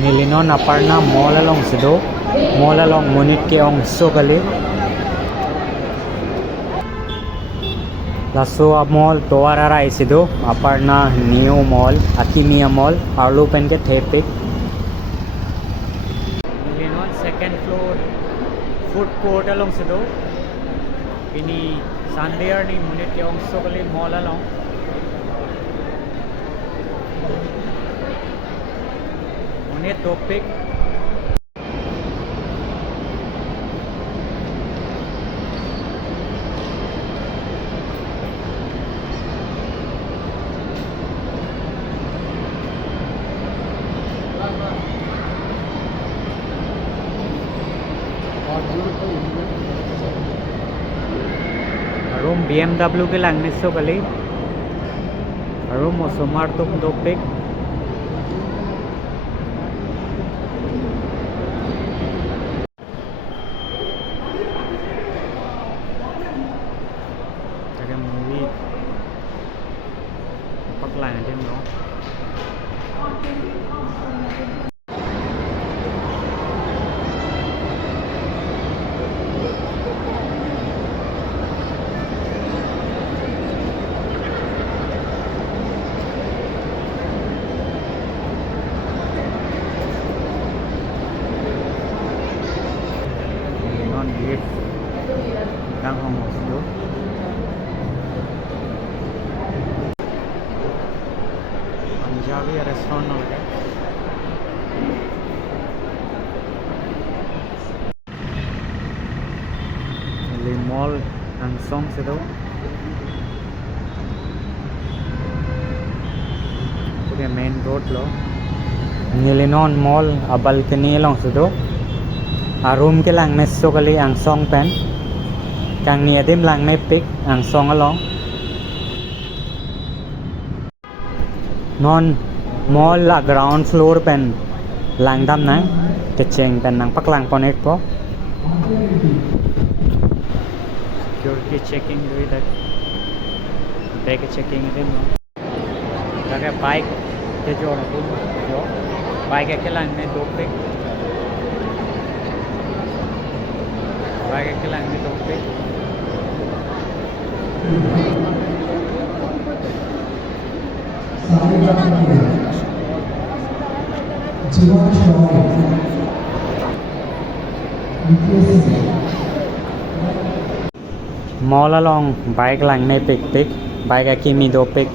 Nilinon aparna mall along sido mall along munit ke ong sokali laso mall toarara isido aparna new mall akimia mall arlo pen ke thepik Nilinon second floor food court along sido ini Sandear ni munit ke ong sokali mall along munit topik room BMW ke lang niso kali room mo sumar tum topik cái movie bắt lại trên đó non biết đang không một số Punjabi restaurant ಒಳಗೆ ಇಲ್ಲಿ mall and songs ಇದಾವೆ ಇದು main ರೋಡ್లో Nilinon mall a balcony long sido a room ke lang meso kali ang song pen kang ni adim lang me pick ang song along non mall la ground floor pen lang dam nang te cheng pen nang paklang ponet po security checking do that bag checking dim no lage bike ke jod jo bike ke lang me do pick bike ke lang me do pick mall along bike lang may pick bike akimi do pick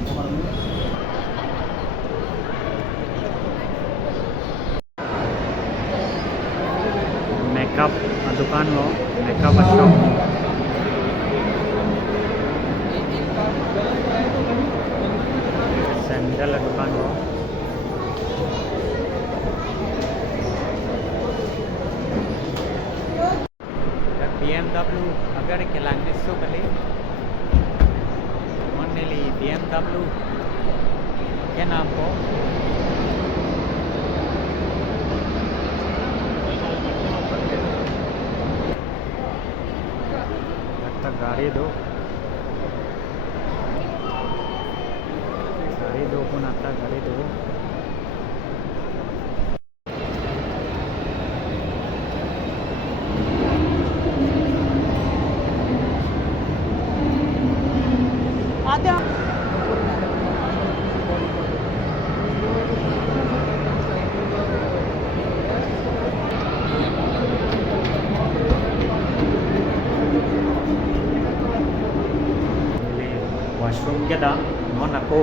makeup dukan lo makeup shop sandal dukan lo BMW agar ke langne so kali only BMW ke naam po लगता गाड़ी दो कौन आता गाड़ी दो washroom ke da non ako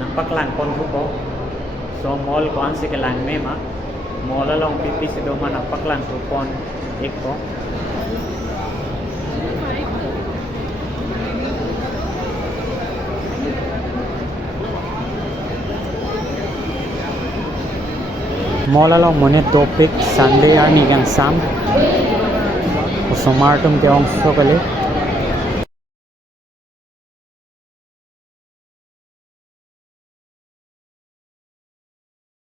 nampak lang kon ko so mall kon se ke lang me ma mall along pipi se do ma nampak lang ko kon ek ko mall along mone topic Sunday ani gang sam o somartum ke ong so kale